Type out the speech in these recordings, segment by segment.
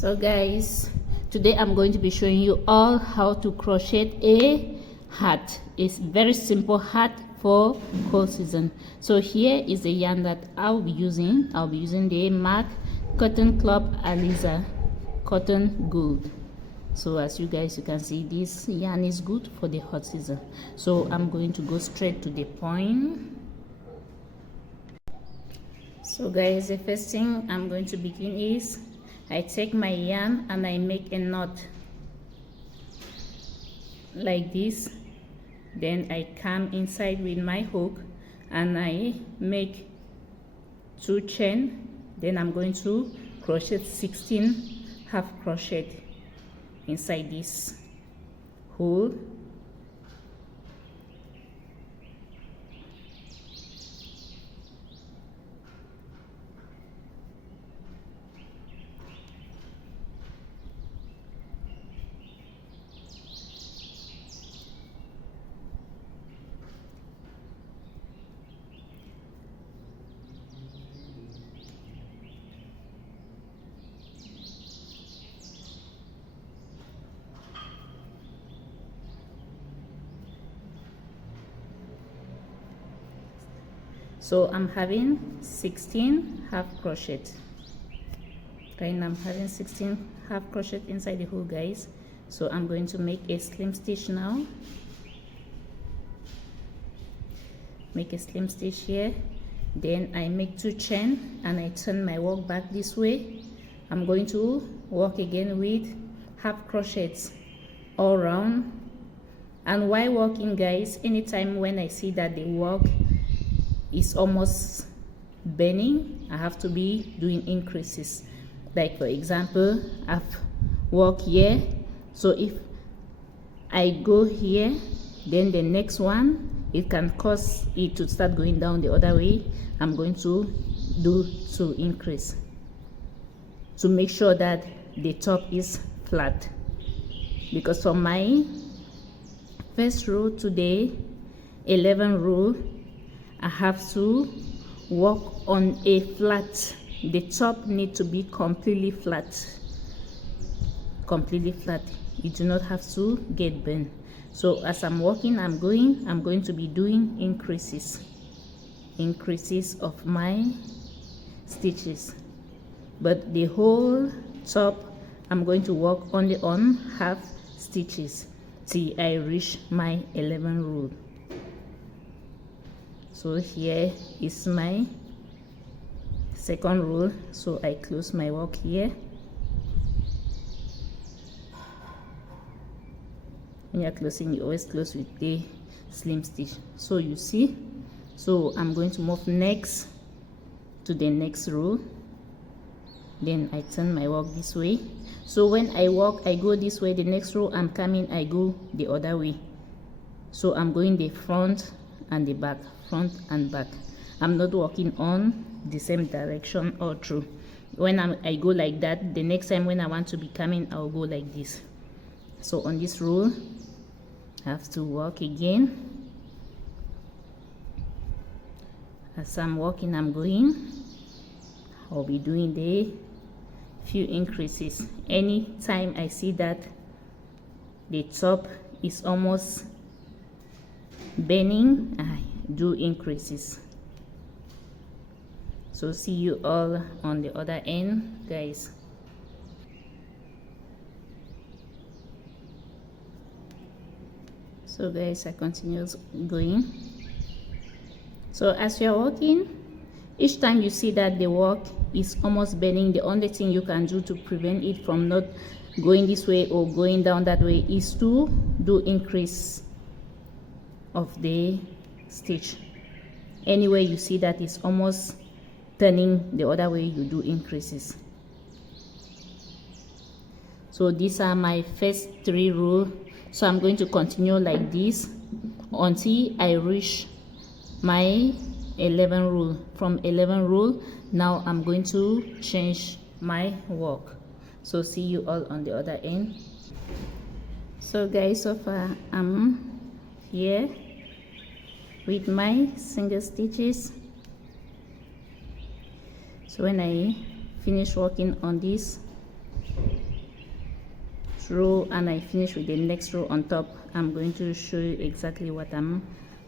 So guys, today I'm going to be showing you all how to crochet a hat. It's very simple hat for cold season. So here is the yarn that I'll be using. I'll be using the MAC Cotton Club Aliza Cotton Gold. So as you guys, you can see this yarn is good for the hot season. So I'm going to go straight to the point. So guys, the first thing I'm going to begin is I take my yarn and I make a knot like this. Then I come inside with my hook and I make 2 chain. Then I'm going to crochet 16 half crochet inside this hole. So I'm having 16 half crochet. Right now I'm having 16 half crochet inside the hole, guys. So I'm going to make a slim stitch now. Make a slim stitch here. Then I make 2 chain and I turn my work back this way. I'm going to work again with half crochets all around. And while working, guys, anytime when I see that the work is almost bending, I have to be doing increases. Like for example, I've worked here, so if I go here, then the next one, it can cause it to start going down the other way. I'm going to do 2 increase to make sure that the top is flat, because for my first row today, 11 row, I have to work on a flat. The top need to be completely flat. Completely flat. You do not have to get bent. So as I'm working, I'm going to be doing increases. Increases of my stitches. But the whole top, I'm going to work only on half stitches till I reach my 11 row. So here is my second row, so I close my work here. When you're closing, you always close with the slim stitch. So you see, so I'm going to move next to the next row. Then I turn my work this way. So when I walk, I go this way. The next row I'm coming, I go the other way. So I'm going the front and the back, front and back. I'm not walking on the same direction all through. When I go like that, the next time when I want to be coming, I'll go like this. So on this row, I have to walk again. As I'm walking, I'm going. I'll be doing the few increases. Anytime I see that the top is almost bending, I do increases. So see you all on the other end, guys. So guys, I continue going. So as you are walking, each time you see that the work is almost bending, the only thing you can do to prevent it from not going this way or going down that way is to do increase of the stitch. Anyway, you see that it's almost turning the other way, you do increases. So these are my first 3 rows. So I'm going to continue like this until I reach my 11 row. From 11 row, now I'm going to change my work. So see you all on the other end. So guys, so far I'm here with my single stitches. So when I finish working on this, row and I finish with the next row on top, I'm going to show you exactly what I'm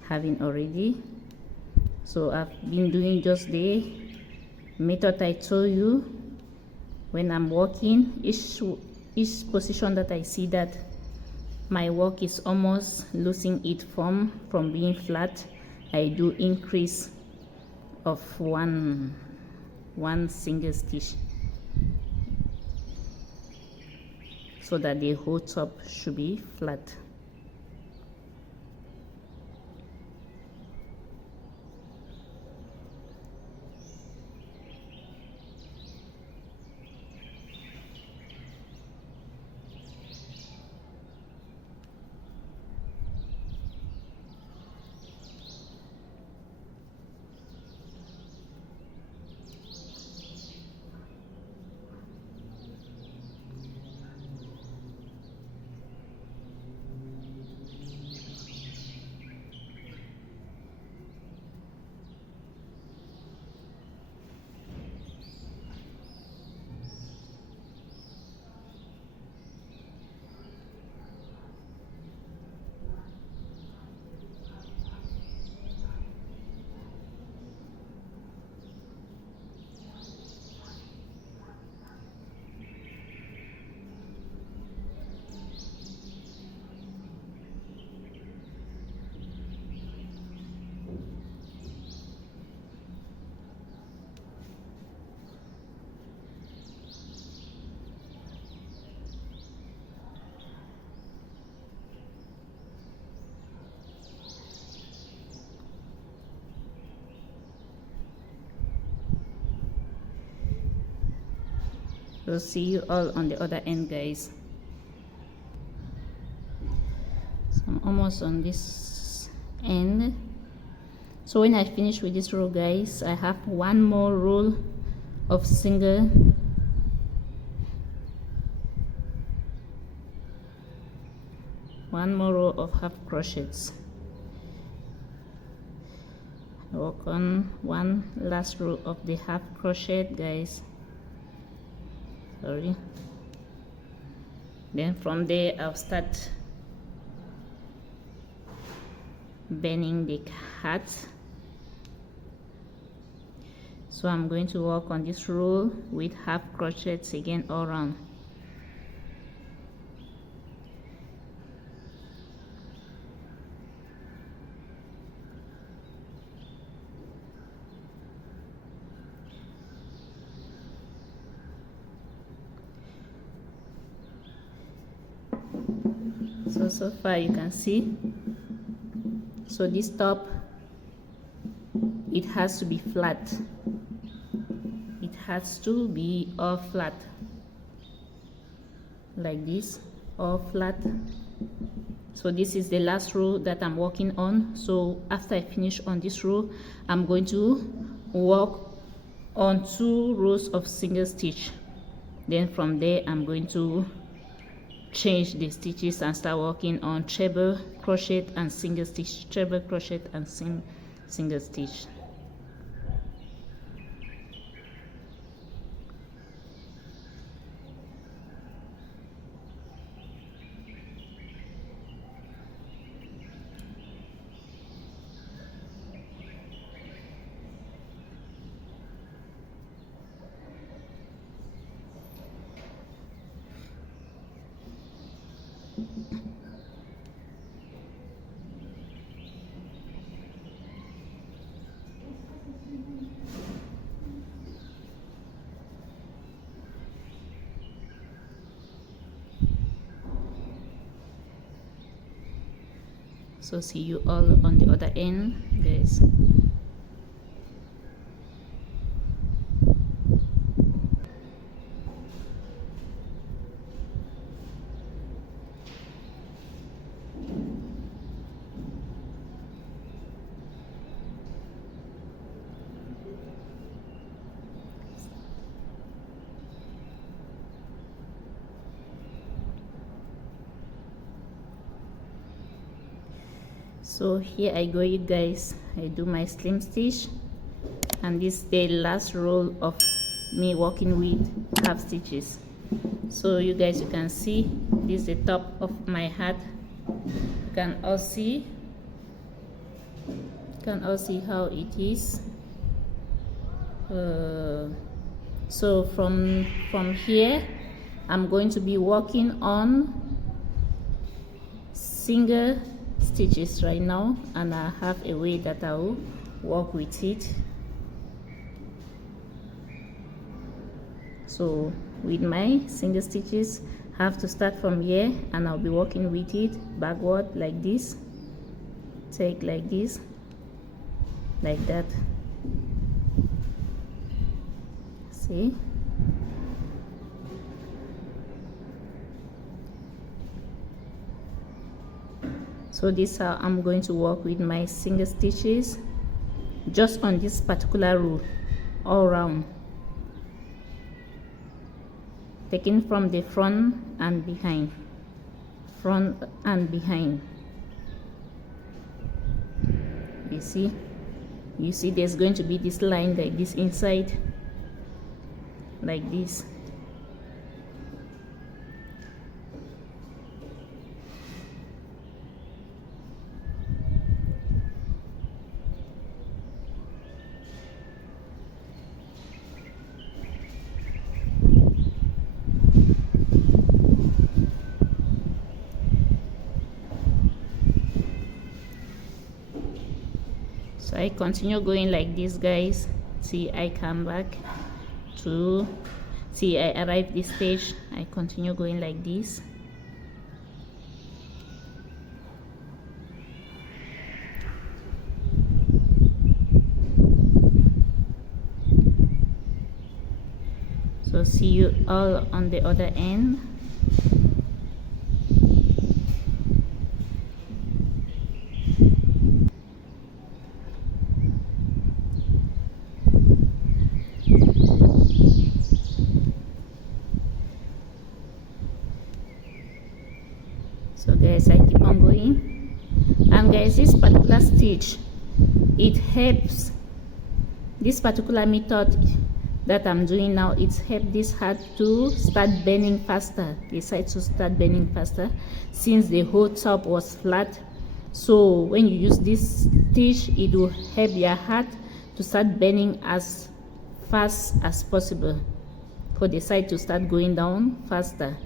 having already. So I've been doing just the method I told you. When I'm working, each position that I see that my work is almost losing it from being flat, I do increase of one single stitch, so that the whole top should be flat. So see you all on the other end, guys. So I'm almost on this end. So when I finish with this row, guys, I have one more row of single half crochets. Work on one last row of the half crochet, guys. Sorry. Then from there I'll start bending the hat. So I'm going to work on this row with half crochets again all around. So far you can see, so this top, it has to be flat. It has to be all flat like this, all flat. So this is the last row that I'm working on. So after I finish on this row, I'm going to work on 2 rows of single stitch. Then from there I'm going to change the stitches and start working on treble crochet and single stitch, treble crochet and single stitch. So see you all on the other end, guys. So here I go, you guys. I do my slim stitch, and this is the last row of me working with half stitches. So you guys, you can see this is the top of my hat. You can all see how it is. So from here I'm going to be working on single stitches right now, and I have a way that I will work with it. So with my single stitches, I have to start from here, and I'll be working with it backward like this, take like this, like that. See? So this is how I'm going to work with my single stitches, just on this particular row, all around, taking from the front and behind, front and behind. You see there's going to be this line like this inside, like this. So I continue going like this, guys. See, I come back to, see, I arrive this stage, I continue going like this. So see you all on the other end. So guys, I keep on going, and guys, this particular stitch, it helps, this particular method that I'm doing now, it's helped this hat to start bending faster, the sides to start bending faster, since the whole top was flat. So when you use this stitch, it will help your hat to start bending as fast as possible, for the side to start going down faster.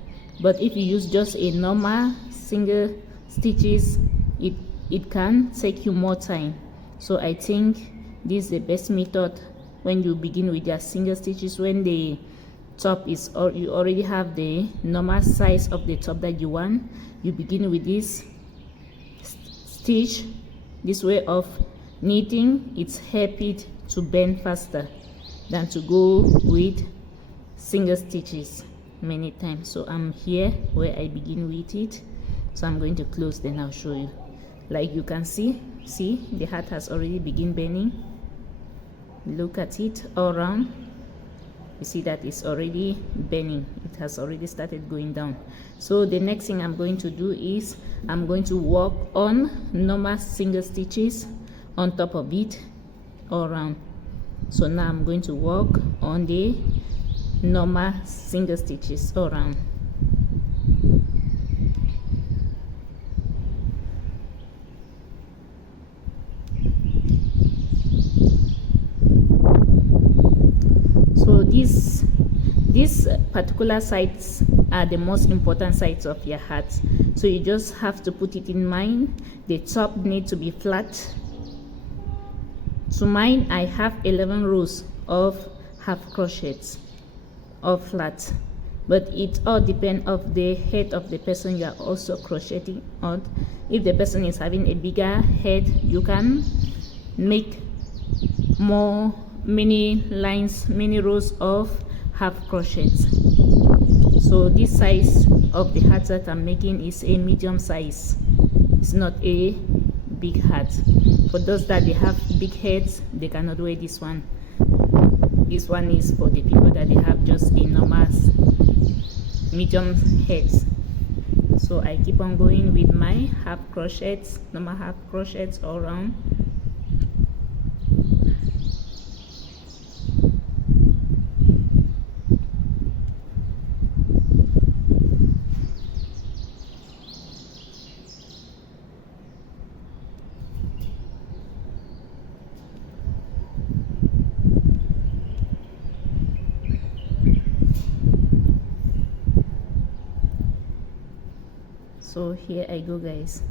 But if you use just a normal single stitches, it can take you more time. So I think this is the best method when you begin with your single stitches. When the top is, or you already have the normal size of the top that you want, you begin with this stitch. This way of knitting, it's help it to bend faster than to go with single stitches many times. So I'm here where I begin with it, so I'm going to close, then I'll show you. Like you can see the hat has already begin bending. Look at it all around. You see that it's already bending, it has already started going down. So the next thing I'm going to do is I'm going to work on normal single stitches on top of it all around. So now I'm going to work on the normal single stitches all around. So these particular sides are the most important sides of your hat, so you just have to put it in mind. The top needs to be flat. So mine, I have 11 rows of half crochets or flat, but it all depends of the head of the person you are also crocheting on. If the person is having a bigger head, you can make many lines, many rows of half crochets. So this size of the hat that I'm making is a medium size, it's not a big hat. For those that they have big heads, they cannot wear this one. This one is for the people that they have just a normal medium heads. So I keep on going with my half crochets, normal half crochets all around. So here I go, guys,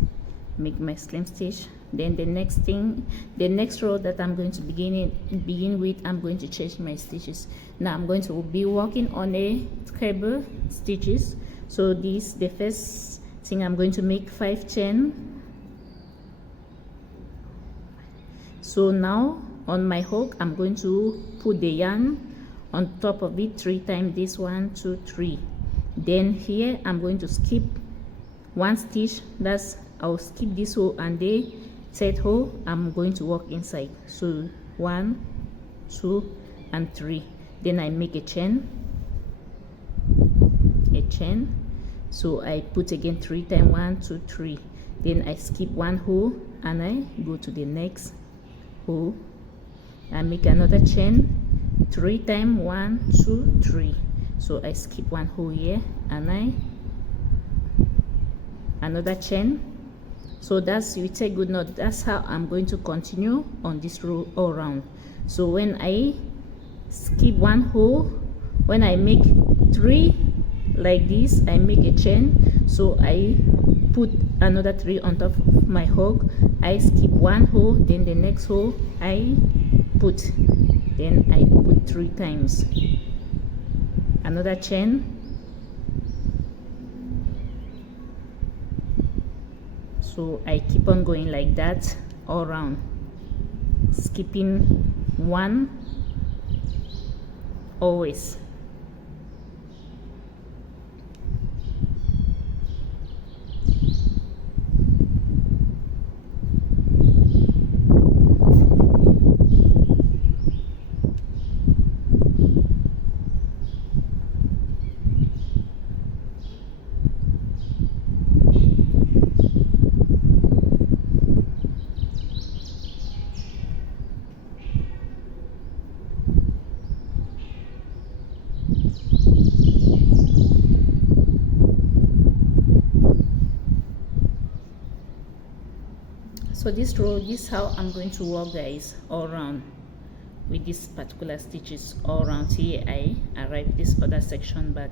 make my slim stitch. Then the next row that I'm going to begin with, I'm going to change my stitches. Now I'm going to be working on a treble stitches. So this, the first thing, I'm going to make 5 chain. So now on my hook, I'm going to put the yarn on top of it 3 times. This 1 2 3. Then here I'm going to skip 1 stitch. That's, I'll skip this row, and the third row I'm going to work inside. So 1 2 and 3. Then I make a chain. So I put again 3 times, 1 2 3. Then I skip 1 row and I go to the next row. I make another chain 3 times, 1 2 3. So I skip 1 row here and I another chain. So that's, you take good note, that's how I'm going to continue on this row all around. So when I skip 1 row, when I make 3 like this, I make a chain. So I put another 3 on top of my hook. I skip 1 row, then the next row I put, then I put 3 times, another chain. So I keep on going like that all around, skipping 1 always. So this row, this is how I'm going to work, guys, all around with this particular stitches all around. Here I arrive this other section back.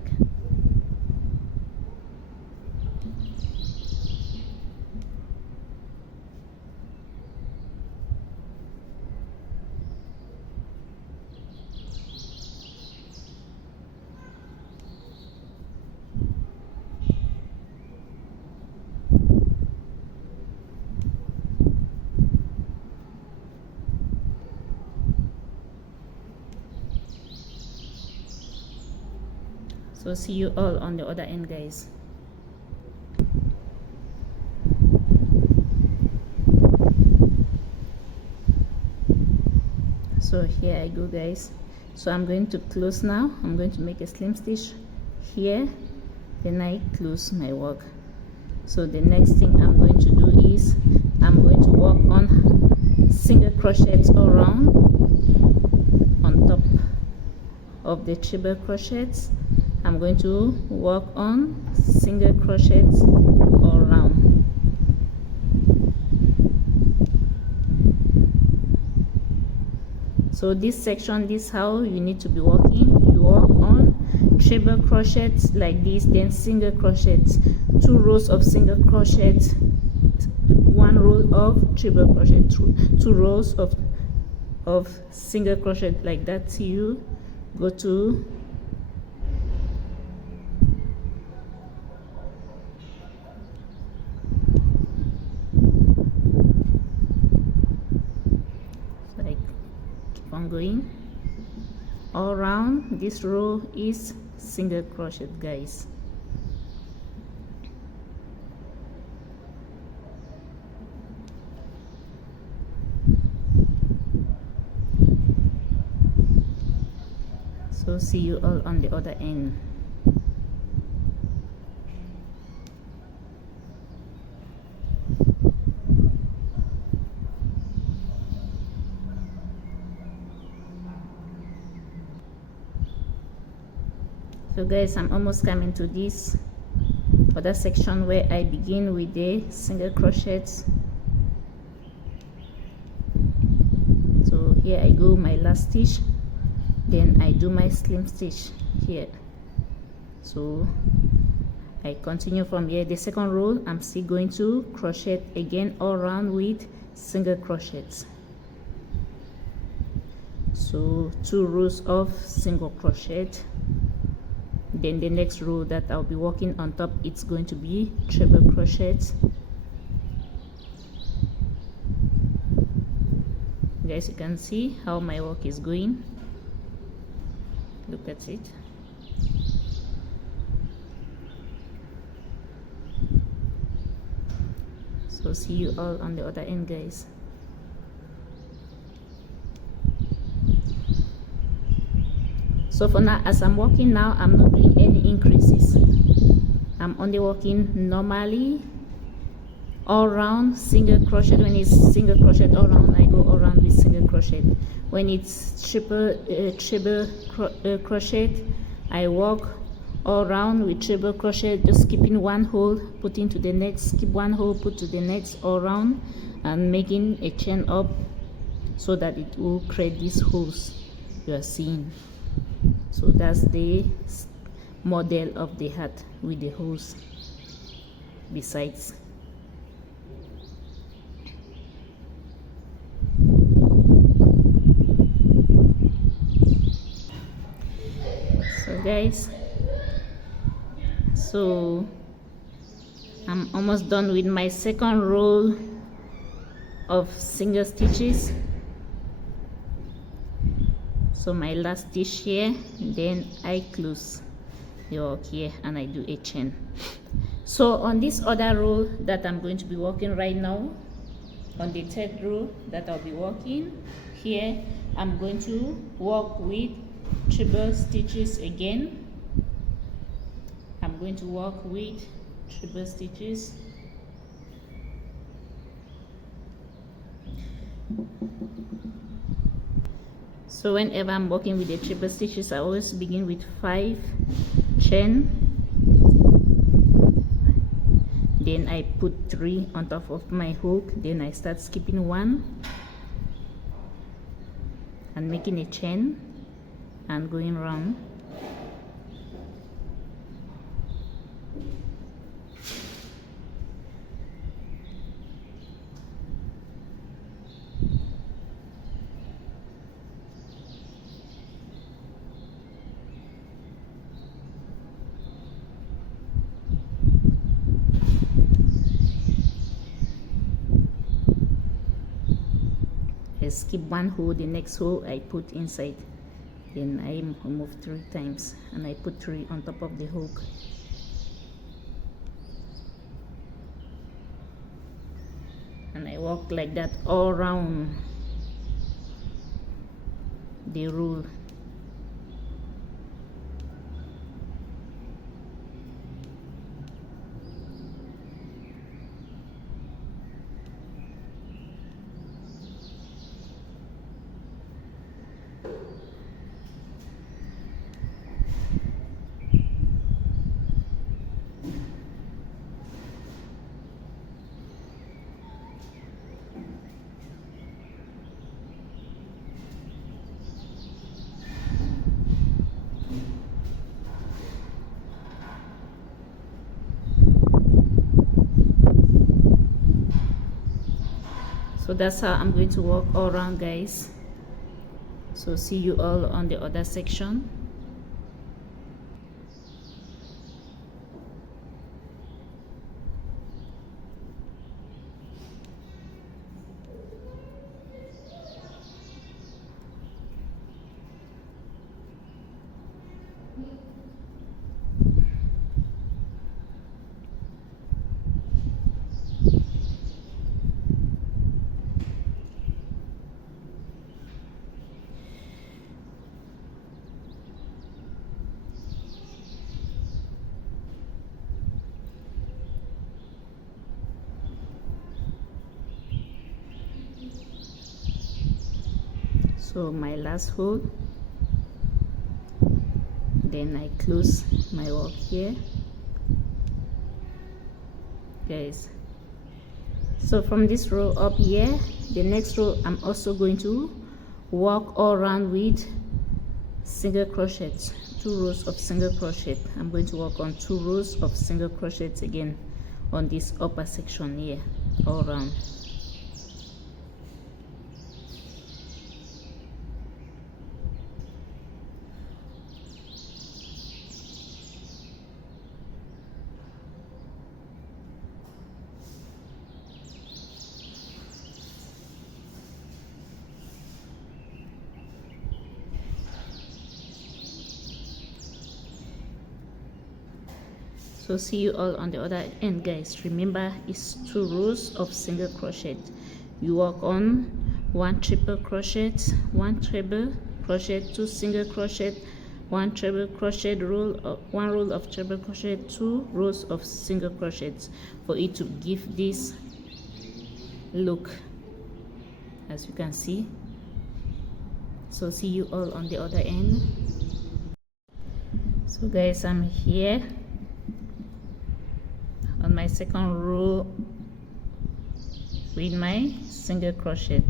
So see you all on the other end, guys. So here I go, guys. So I'm going to close now. I'm going to make a slim stitch here, then I close my work. So the next thing I'm going to do is I'm going to work on single crochets all around on top of the treble crochets. I'm going to work on single crochets all around. So this section, this is how you need to be working. You work on treble crochets like this, then single crochets, 2 rows of single crochets, 1 row of treble crochet, 2 rows of single crochet like that till you go to going all around. This row is single crochet, guys. So see you all on the other end. So guys, I'm almost coming to this other section where I begin with the single crochets. So here I go, my last stitch, then I do my slim stitch here. So I continue from here. The second row, I'm still going to crochet again all around with single crochets. So 2 rows of single crochet. Then the next row that I'll be working on top, it's going to be treble crochet. Guys, you can see how my work is going. Look at it. So see you all on the other end, guys. So for now, as I'm working now, I'm not doing any increases. I'm only working normally all round single crochet. When it's single crochet all round, I go all round with single crochet. When it's triple crochet, I work all round with triple crochet, just skipping one hole, put into the next, skip one hole, put to the next, all round, and making a chain up so that it will create these holes you are seeing. So that's the model of the hat with the holes besides. So guys, so I'm almost done with my second row of single stitches. So my last stitch here, then I close the work here and I do a chain. So on this other row that I'm going to be working right now, on the third row that I'll be working here, I'm going to work with treble stitches again. I'm going to work with treble stitches. So whenever I'm working with the triple stitches, I always begin with 5 chain, then I put 3 on top of my hook, then I start skipping 1 and making a chain and going round. I skip one hole, the next hole I put inside, then I move 3 times and I put 3 on top of the hook. And I walk like that all around the row. So that's how I'm going to walk all around, guys. So see you all on the other section. So my last hole, then I close my work here, guys. So from this row up here, the next row I'm also going to walk all around with single crochets, 2 rows of single crochet. I'm going to work on 2 rows of single crochets again on this upper section here all around. So see you all on the other end, guys. Remember, it's 2 rows of single crochet. You work on 1 triple crochet, 1 treble crochet, 2 single crochet, 1 treble crochet roll, 1 row of treble crochet, 2 rows of single crochets for it to give this look, as you can see. So see you all on the other end. So guys, I'm here on my second row with my single crochet.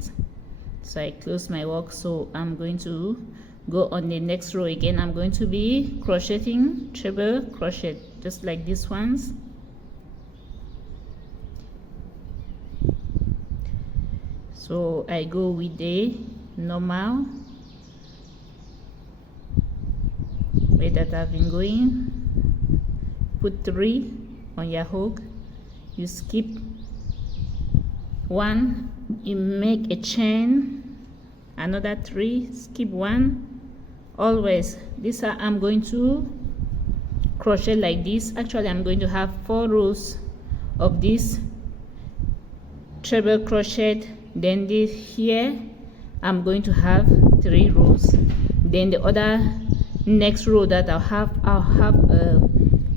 So I close my work, so I'm going to go on the next row again. I'm going to be crocheting treble crochet just like these ones. So I go with the normal way that I've been going. Put 3 on your hook, you skip 1, you make a chain, another 3, skip 1. Always this I'm going to crochet like this. Actually, I'm going to have 4 rows of this treble crochet, then this here I'm going to have 3 rows, then the other next row that I'll have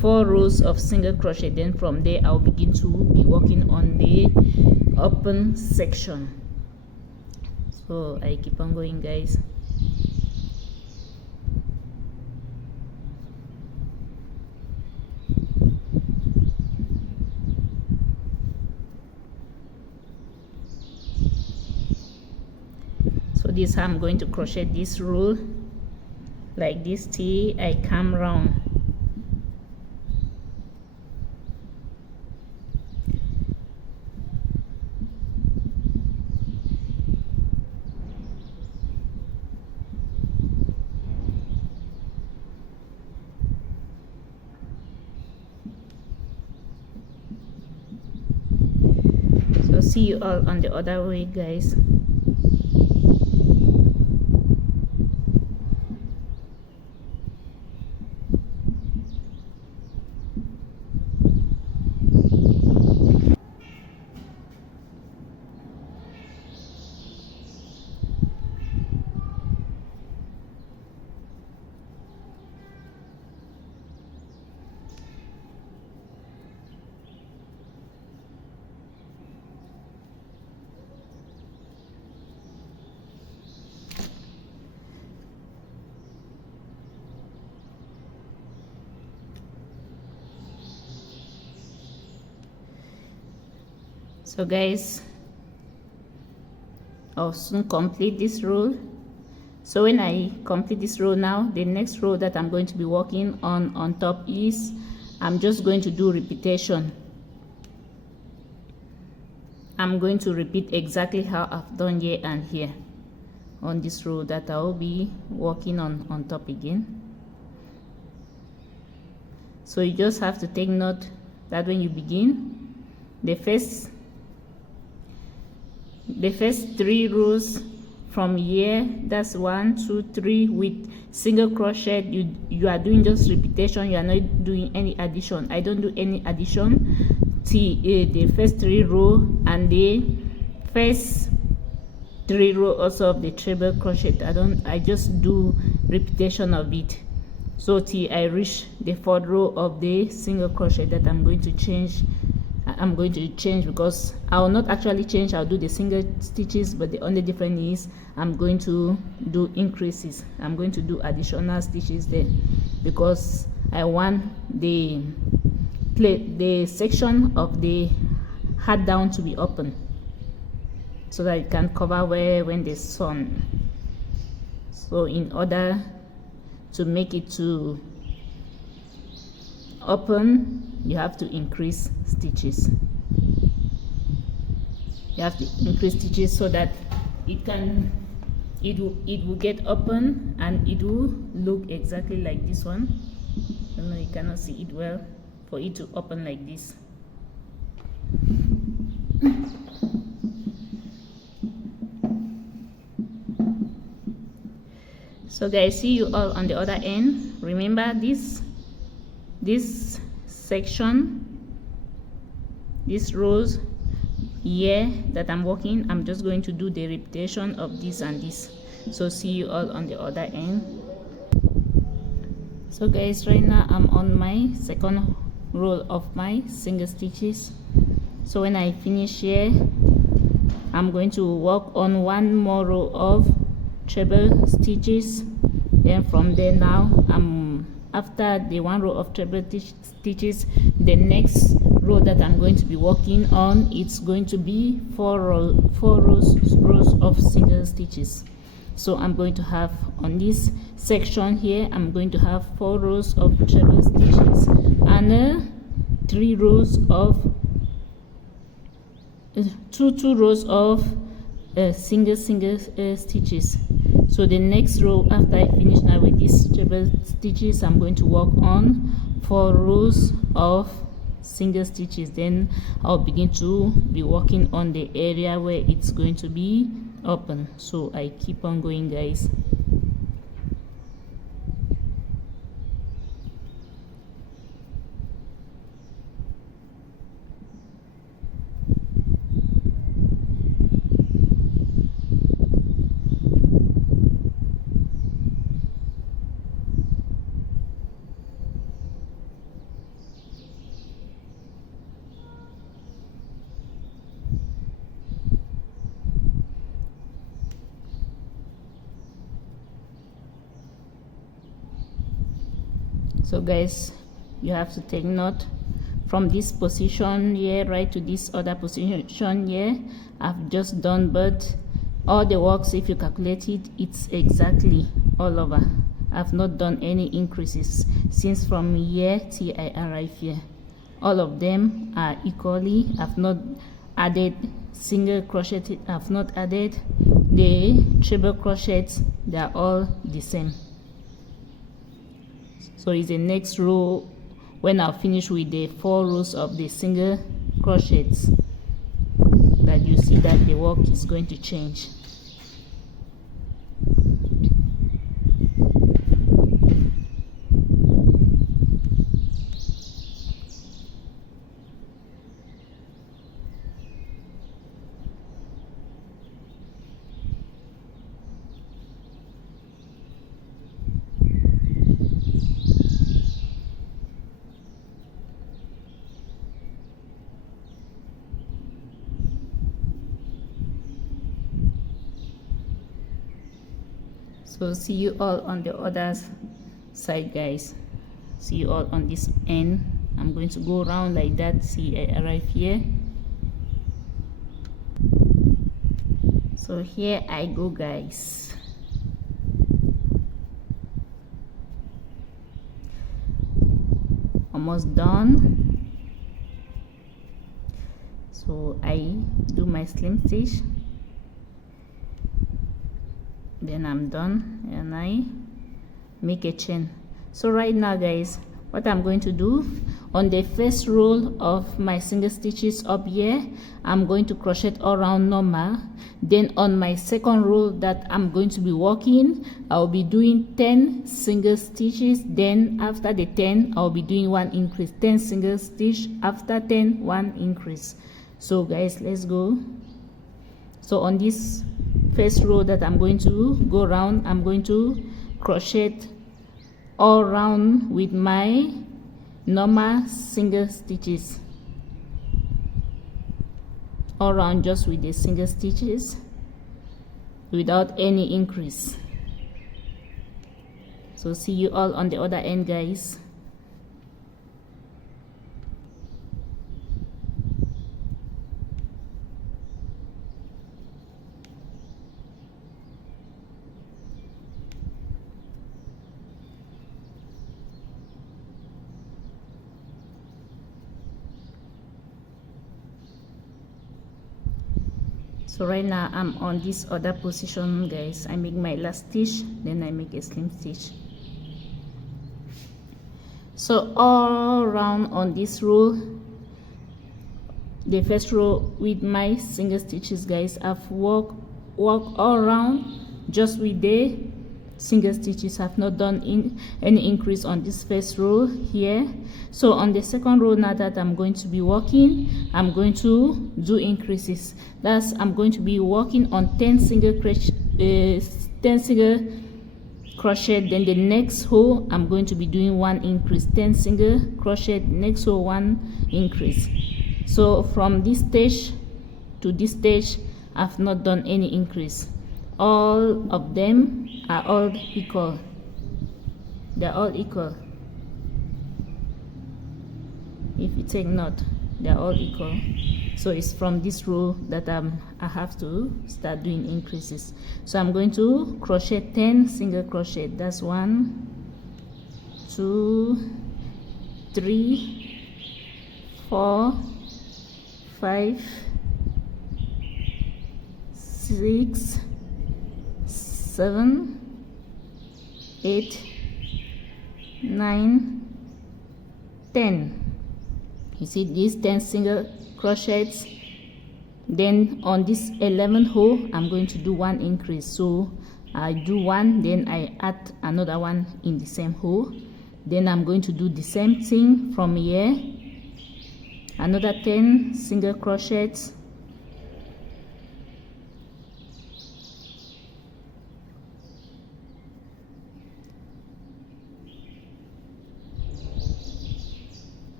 4 rows of single crochet. Then from there I'll begin to be working on the open section. So I keep on going, guys. So this I'm going to crochet this row like this till I come round. So see you all on the other way, guys. So guys, I'll soon complete this row. So when I complete this row now, the next row that I'm going to be working on top is I'm just going to do repetition. I'm going to repeat exactly how I've done here and here on this row that I'll be working on top again. So you just have to take note that when you begin, the first 3 rows from here, that's 1 2 3 with single crochet, you are doing just repetition. You are not doing any addition. I don't do any addition till the first 3 row and the first 3 row also of the treble crochet. I just do repetition of it, so till I reach the 4th row of the single crochet that I'm going to change. Because I will not actually change, I'll do the single stitches, but the only difference is I'm going to do increases. I'm going to do additional stitches there because I want the section of the hat down to be open so that it can cover when the sun. So in order to make it to open, you have to increase stitches. You have to increase stitches so that it will get open and it will look exactly like this one. I know you cannot see it well, for it to open like this. So guys, see you all on the other end. Remember this section, this rows here that I'm working, I'm just going to do the repetition of this and this. So see you all on the other end. So guys, right now I'm on my second row of my single stitches. So when I finish here, I'm going to work on one more row of treble stitches. Then from there, now after the one row of treble stitches, the next row that I'm going to be working on, it's going to be four rows of single stitches. So I'm going to have on this section here, I'm going to have 4 rows of treble stitches and 3 rows of two rows of single stitches. So the next row, after I finish now with these treble stitches, I'm going to work on 4 rows of single stitches. Then I'll begin to be working on the area where it's going to be open. So I keep on going, guys. So guys, you have to take note from this position here right to this other position here. I've just done, but all the works, if you calculate it, it's exactly all over. I've not done any increases since from here till I arrive here. All of them are equally. I've not added single crochet, I've not added the treble crochets, they are all the same. So it's the next row when I'll finish with the 4 rows of the single crochets that you see that the work is going to change. So see you all on the other side, guys. See you all on this end. I'm going to go around like that. See, I arrive here. So here I go, guys. Almost done. So I do my slim stitch, then I'm done, and I make a chain. So right now, guys, what I'm going to do, on the first row of my single stitches up here, I'm going to crochet all around normal. Then on my second row that I'm going to be working, I'll be doing 10 single stitches. Then after the 10, I'll be doing 1 increase. 10 single stitch, after 10, 1 increase. So guys, let's go. So on this first row that I'm going to go around, I'm going to crochet all around with my normal single stitches, all around just with the single stitches without any increase. So see you all on the other end, guys. So right now I'm on this other position, guys. I make my last stitch, then I make a slim stitch. So all around on this row, the first row with my single stitches, guys, I've walked all around just with the single stitches. I've not done any increase on this first row here. So on the second row, now that I'm going to be working, I'm going to do increases. That's, I'm going to be working on 10 single crochet, then the next row I'm going to be doing 1 increase, 10 single crochet, next row 1 increase. So from this stage to this stage, I've not done any increase. All of them are all equal. They're all equal. If you take note, they're all equal. So it's from this row that I have to start doing increases. So I'm going to crochet 10 single crochet. That's 1, 2, 3, 4, 5, 6, 7, 8, 9, 10. You see these 10 single crochets. Then on this 11th row I'm going to do 1 increase. So I do 1, then I add another 1 in the same row. Then I'm going to do the same thing from here, another 10 single crochets.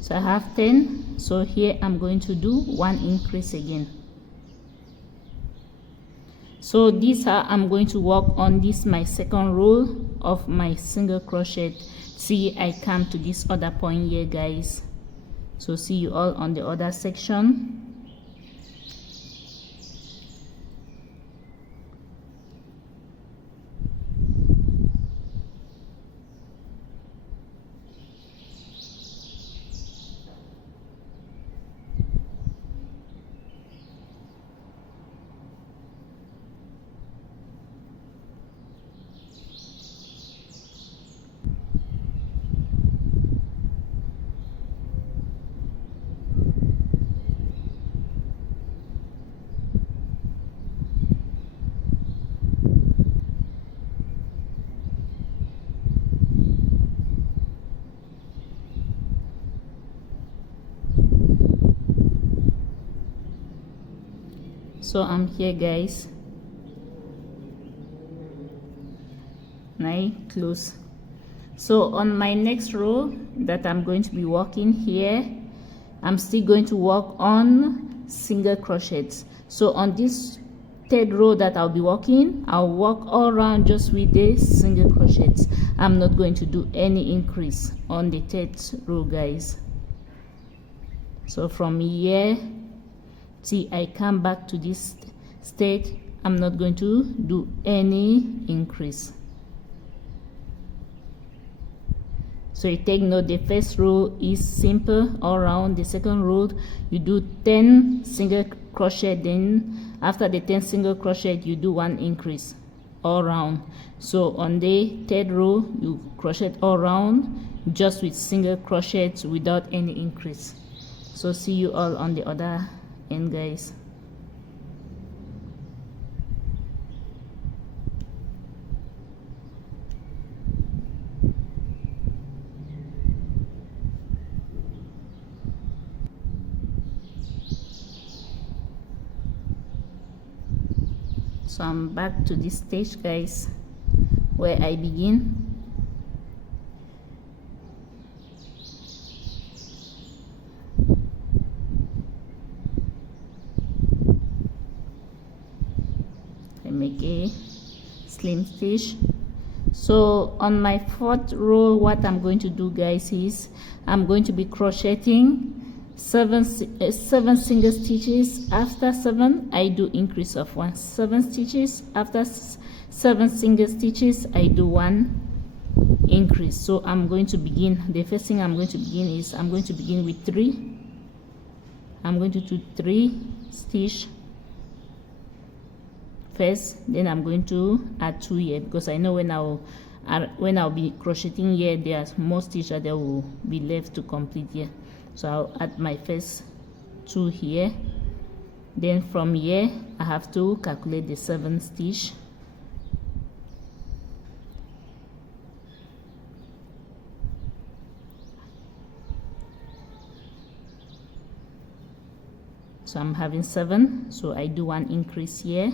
So I have 10, so here I'm going to do 1 increase again. So this how I'm going to work on this my second row of my single crochet. See, I come to this other point here, guys. So see you all on the other section. So I'm here, guys. Now close. So on my next row that I'm going to be working here, I'm still going to work on single crochets. So on this third row that I'll be working, I'll work all around just with the single crochets. I'm not going to do any increase on the third row, guys. So from here, see, I come back to this state, I'm not going to do any increase. So you take note, the first row is simple all around. The second row you do 10 single crochet, then after the 10 single crochet you do 1 increase all around. So on the third row you crochet all around just with single crochets without any increase. So see you all on the other end, guys. So I'm back to this stage, guys, where I begin. I make a slim stitch. So on my fourth row, what I'm going to do, guys, is I'm going to be crocheting seven single stitches. After 7 I do increase of 1. 7 stitches. After 7 single stitches I do 1 increase. So I'm going to begin, the first thing I'm going to begin is I'm going to begin with 3. I'm going to do 3 stitch first, then I'm going to add 2 here, because I know when I'll be crocheting here, there's more stitch that there will be left to complete here. So I'll add my first 2 here. Then from here I have to calculate the 7 stitch. So I'm having 7, so I do 1 increase here,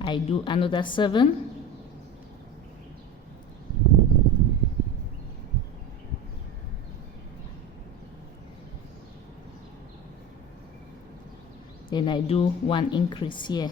I do another 7, then I do 1 increase here.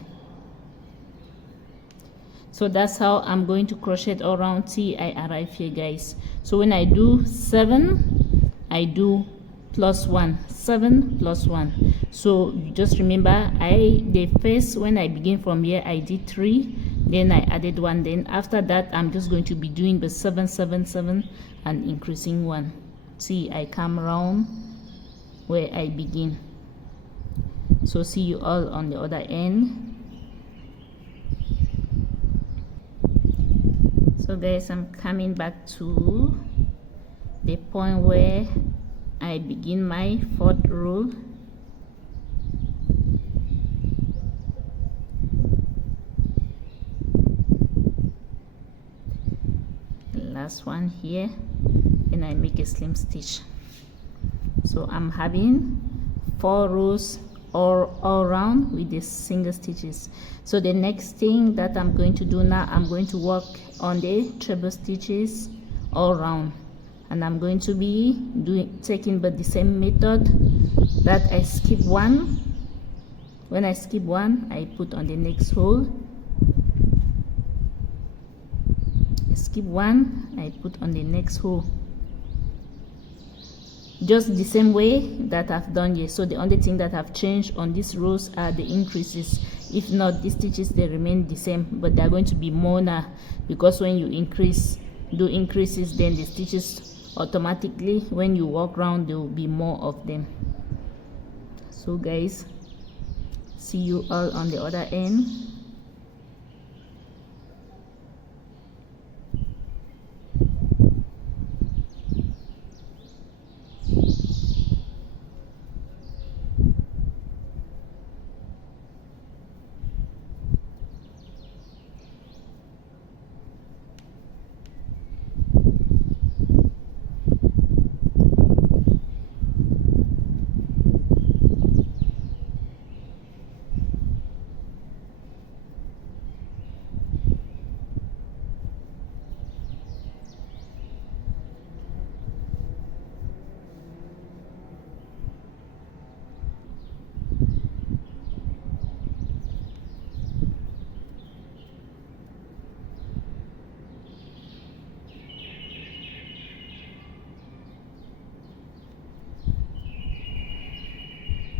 So that's how I'm going to crochet all around till I arrive here, guys. So when I do 7, I do plus 1, 7 plus 1. So just remember, the first, when I begin from here, I did 3, then I added 1, then after that I'm just going to be doing the 7 7 7 and increasing 1. See, I come around where I begin. So see you all on the other end. So guys, I'm coming back to the point where I begin my 4th row. The last one here, and I make a slim stitch. So I'm having 4 rows all around with the single stitches. So the next thing that I'm going to do now, I'm going to work on the treble stitches all around, and I'm going to be taking but the same method that I skip 1. When I skip 1, I put on the next hole. Skip 1, I put on the next hole, just the same way that I've done here. So the only thing that I've changed on these rows are the increases. If not, the stitches, they remain the same, but they're going to be more now, because when you do increases, then the stitches automatically, when you walk around, there will be more of them. So guys, see you all on the other end.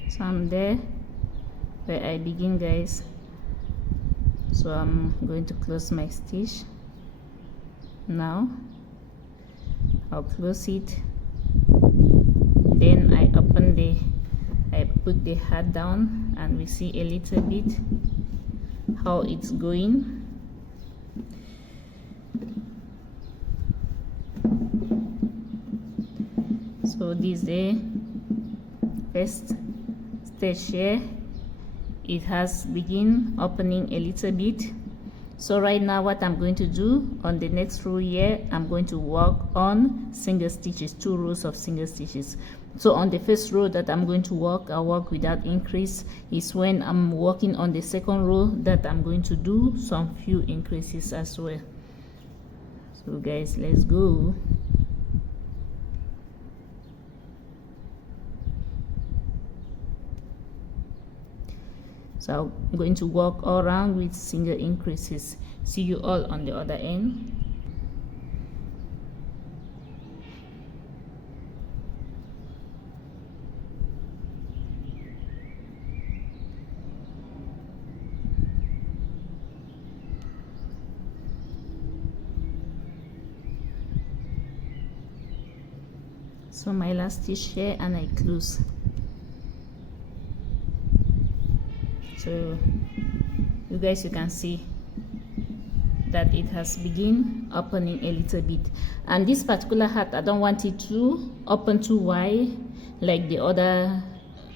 So I'm there where I begin, guys. So I'm going to close my stitch now. I'll close it, then I put the hat down, and we see a little bit how it's going. So this is the first stitch here. It has begin opening a little bit. So right now what I'm going to do on the next row here, I'm going to work on single stitches, 2 rows of single stitches. So on the first row that I'm going to work, I'll work without increase. Is when I'm working on the second row that I'm going to do some few increases as well. So guys, let's go. So I'm going to work all around with single increases. See you all on the other end. So my last stitch here, and I close. So you guys, you can see that it has begin opening a little bit. And this particular hat, I don't want it to open too wide like the other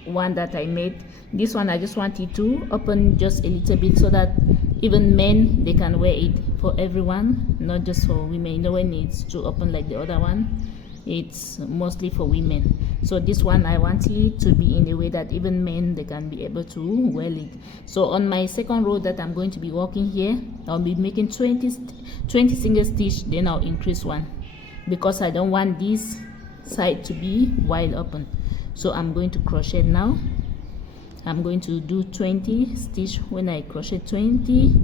one that I made. This one I just want it to open just a little bit, so that even men, they can wear it, for everyone, not just for women. You know, when it's to open like the other one, it's mostly for women. So this one, I want it to be in a way that even men, they can be able to wear it. So on my second row that I'm going to be working here, I'll be making 20 single stitch, then I'll increase one, because I don't want this side to be wide open. So I'm going to crochet now. I'm going to do 20 stitch. When I crochet 20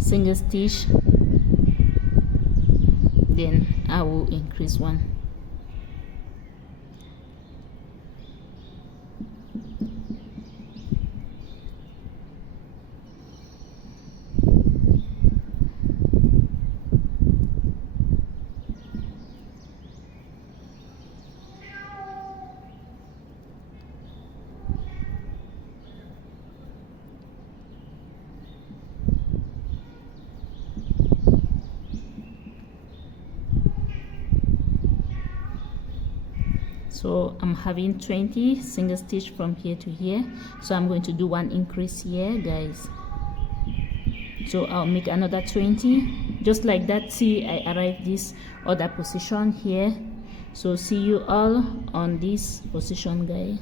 single stitch, then I will increase one. So I'm having 20 single stitch from here to here, so I'm going to do one increase here, guys. So I'll make another 20 just like that. See, I arrived this other position here. So see you all on this position, guys.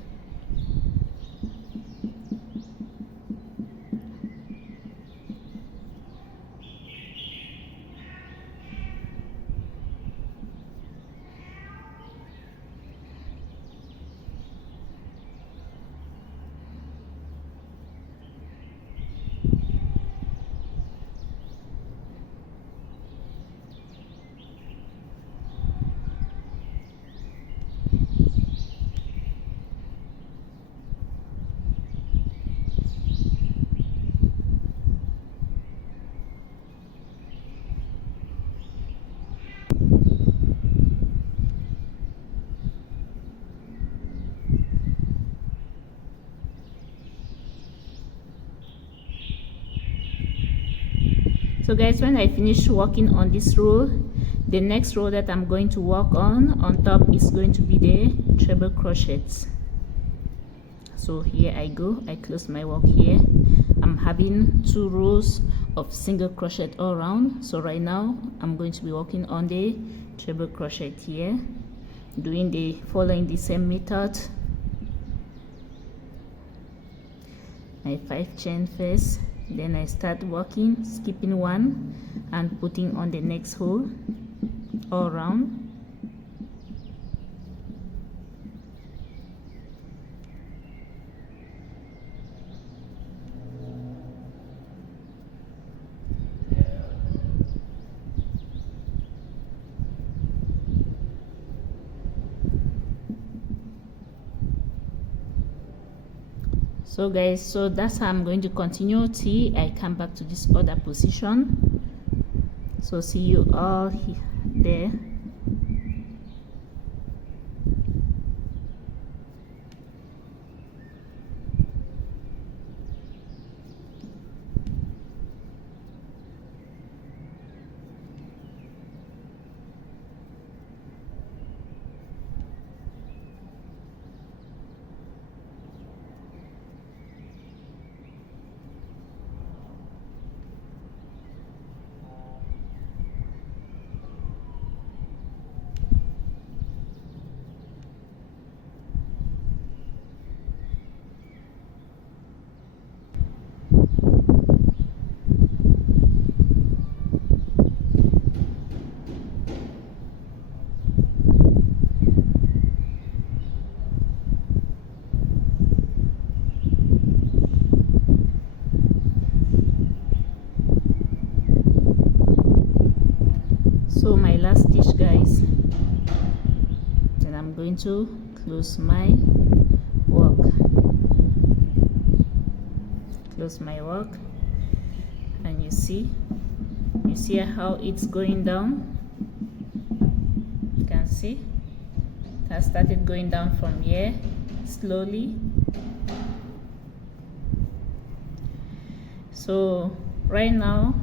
So guys, when I finish working on this row, the next row that I'm going to work on top is going to be the treble crochets. So here I go, I close my work here. I'm having 2 rows of single crochet all around. So right now I'm going to be working on the treble crochet here, following the same method. I 5 chain first, then I start working, skipping one and putting on the next hole all around. So guys, so that's how I'm going to continue till I come back to this other position. So see you all there. So my last stitch, guys, then I'm going to close my work, and you see how it's going down. You can see I started going down from here slowly. So right now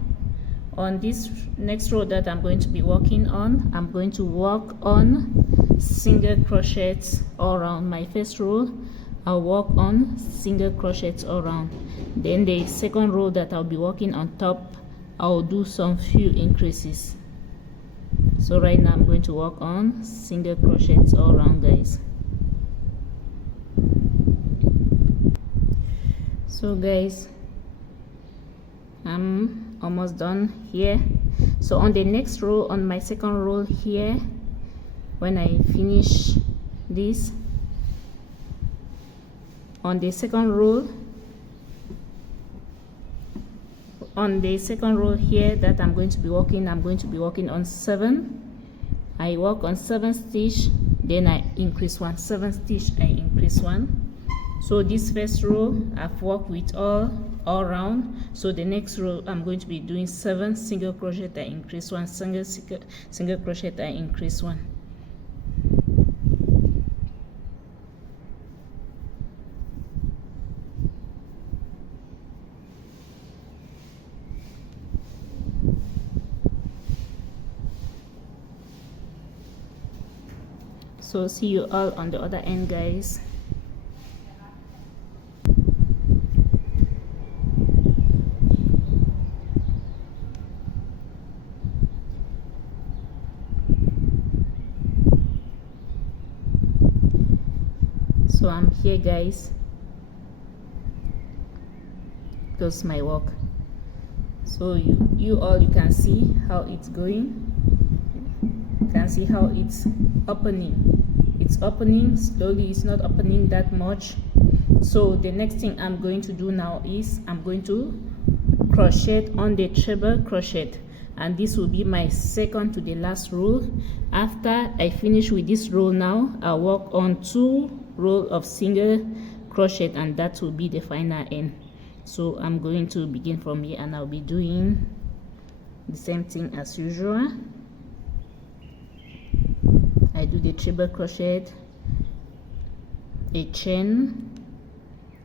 on this next row that I'm going to be working on, I'm going to work on single crochets all around. My first row I'll work on single crochets all around, then the second row that I'll be working on top, I'll do some few increases. So right now I'm going to work on single crochets all around, guys. So guys, I'm almost done here. So on the next row, on my second row here, when I finish this, on the second row here that I'm going to be working on 7. I work on 7 stitch, then I increase 1, 7 stitch, I increase 1. So this first row I've worked with all around. So the next row I'm going to be doing 7 single crochet, I increase 1, single crochet, I increase 1. So see you all on the other end, guys. So I'm here, guys. That's my work. So you can see how it's going. You can see how it's opening. It's opening slowly, it's not opening that much. So the next thing I'm going to do now is I'm going to crochet on the treble crochet, and this will be my second to the last row. After I finish with this row, now I'll work on 2 rows of single crochet, and that will be the final end. So I'm going to begin from here, and I'll be doing the same thing as usual. I do the treble crochet, a chain,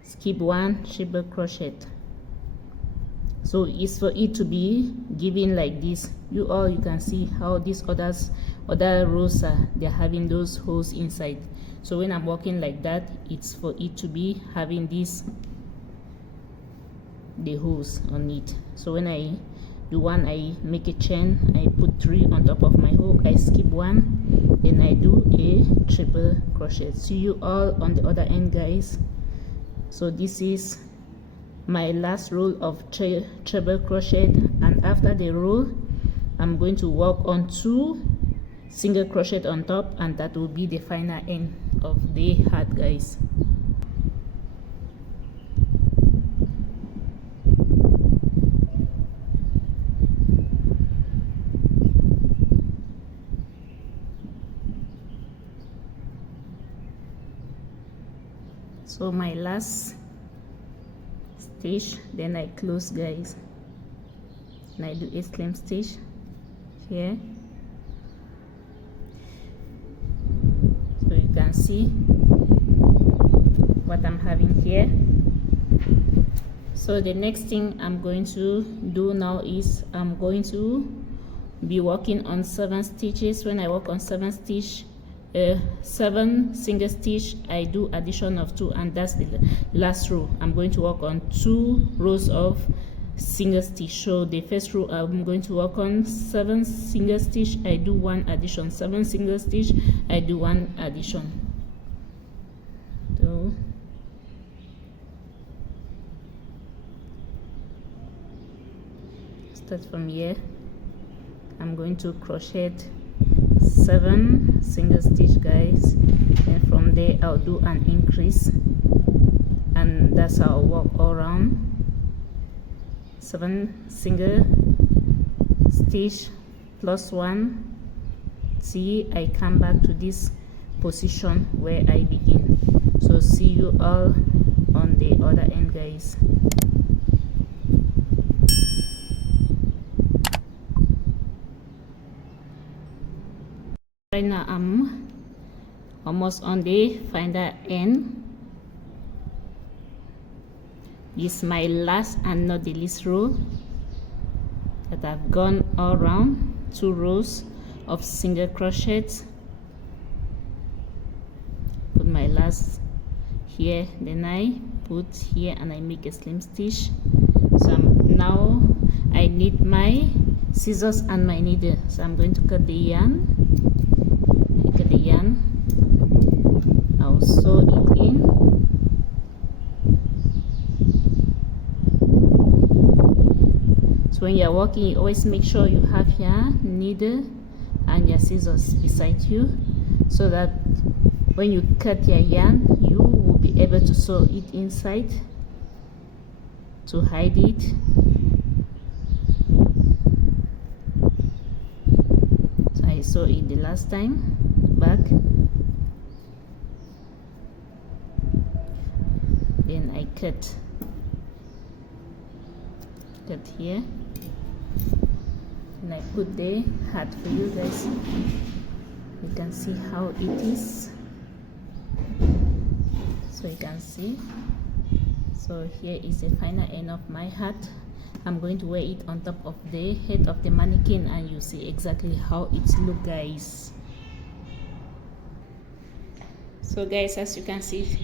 skip 1, treble crochet. So it's for it to be given like this. You can see how these other rows they're having those holes inside. So when I'm working like that, it's for it to be having the holes on it. So when I do 1, I make a chain, I put 3 on top of my hook, I skip 1, then I do a triple crochet. See you all on the other end, guys. So this is my last row of treble crochet, and after the row I'm going to work on 2 single crochet on top, and that will be the final end of the hat, guys. So my last stitch, then I close, guys, and I do a slim stitch here. So you can see what I'm having here. So the next thing I'm going to do now is I'm going to be working on 7 stitches. When I work on 7 stitch, 7 single stitch, I do addition of 2, and that's the last row. I'm going to work on 2 rows of single stitch. So the first row I'm going to work on 7 single stitch, I do 1 addition, 7 single stitch, I do 1 addition. So start from here. I'm going to crochet 7 single stitch, guys, and from there I'll do an increase, and that's how I'll work all around. 7 single stitch plus 1. See, I come back to this position where I begin. So see you all on the other end, guys. Right now I'm almost on the final end. This is my last and not the least row that I've gone all around, 2 rows of single crochets. Put my last here, then I put here and I make a slim stitch. So now I need my scissors and my needle, so I'm going to cut the yarn. I cut the yarn, I'll sew it in. So when you're working, you always make sure you have your needle and your scissors beside you, so that when you cut your yarn, you will be able to sew it inside to hide it. So I sew it the last time back, then I cut here, and I put the hat for you guys. You can see how it is, so you can see. So here is the final end of my hat. I'm going to wear it on top of the head of the mannequin, and you see exactly how it looks, guys. So guys, as you can see,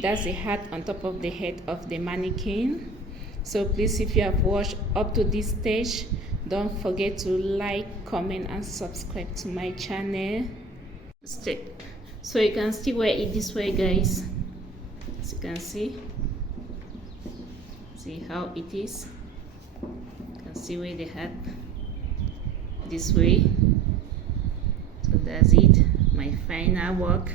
that's the hat on top of the head of the mannequin. So please, if you have watched up to this stage, don't forget to like, comment and subscribe to my channel. So you can still wear it this way, guys. As you can see how it is. You can see wear the hat this way. So that's it, my final work.